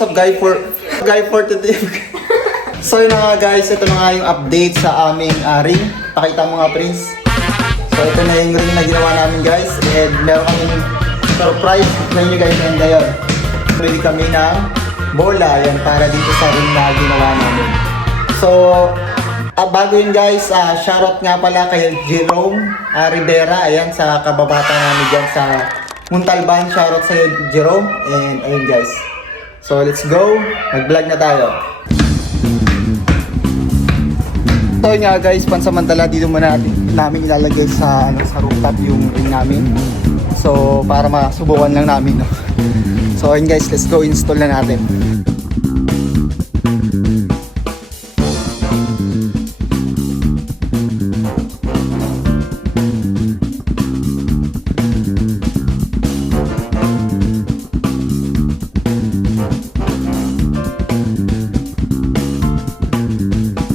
what's up guys for today. So yun na nga guys, ito na nga yung update sa aming ring. Pakita mo nga Prince. So ito na yung ring na ginawa namin guys. And meron kaming surprise sa inyo guys ngayon. Bili kami ng bola yan para dito sa ring na ginawa namin. So bago yun guys, shoutout nga pala kay Jerome Rivera. Ayan, sa kababata namin dyan sa Muntalban. Shoutout sa Jerome. And ayun guys. So let's go, mag-vlog na tayo. So nga guys, pansamantala dito muna namin ilalagay sa rooftop yung ring namin. So para masubukan lang namin, no? So ayun guys, let's go, install na natin.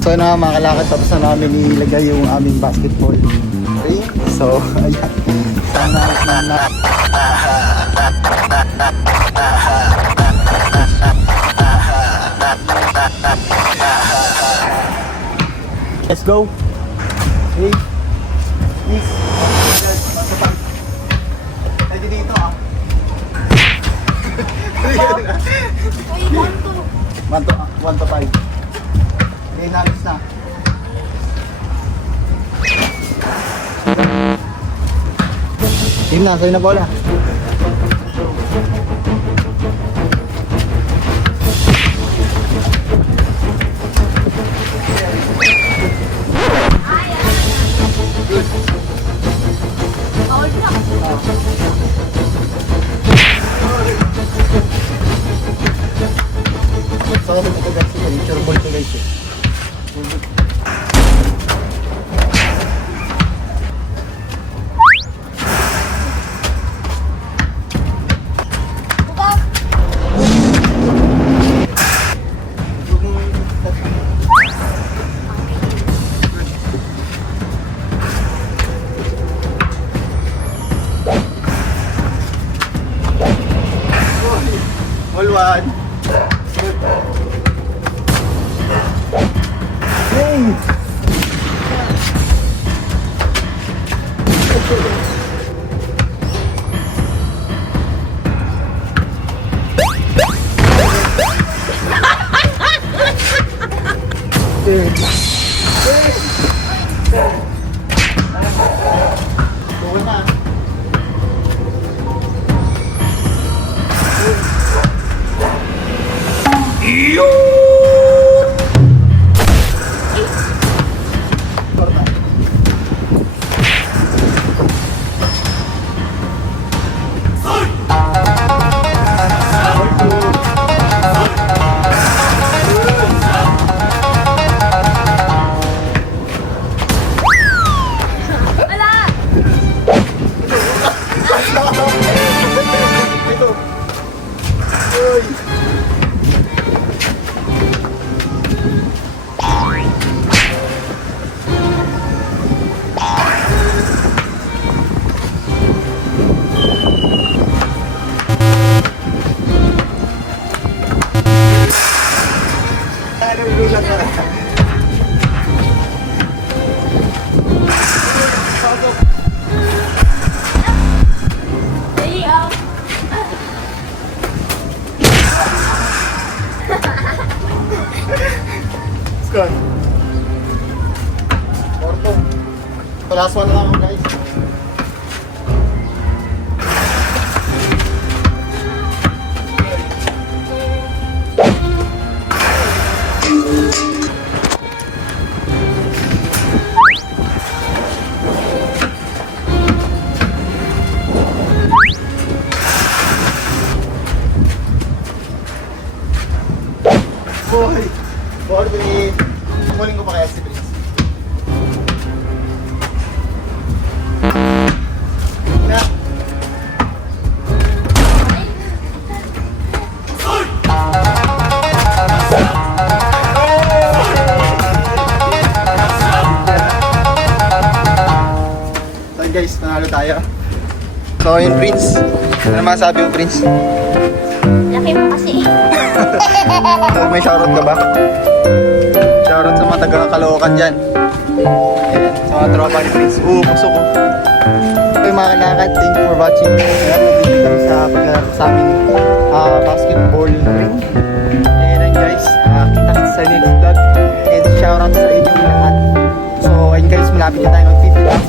So na makalakad, tapos na namin ilagay yung aming basketball ring. So ayan, sana na let's go. Hey, please. Pwede dito One to 5. Okay, nabis na. Team na, sa'yo na bola. So, ito guys, picture ball to guys. All one. Hey. Good. Porto. So last one lang guys. Boy! Board with... Kunin ko pa kaya si Prince. Na! So guys, panalo tayo. So yun Prince. Ano masabi mo Prince? Laki mo kasi. So, may shoutout ka ba? Shoutout sa mga taga-Caloocan dyan. Ayan, sa mga tropa ni Prince. Puso ko. Okay mga kalakad, thank you for watching. Ayan, nandito kami sa paglalaro sa aming basketball ring. Ayan guys, kita-kits sa next vlog. And shoutout sa inyong lahat. So ayun guys, malapit na tayo mag 50,000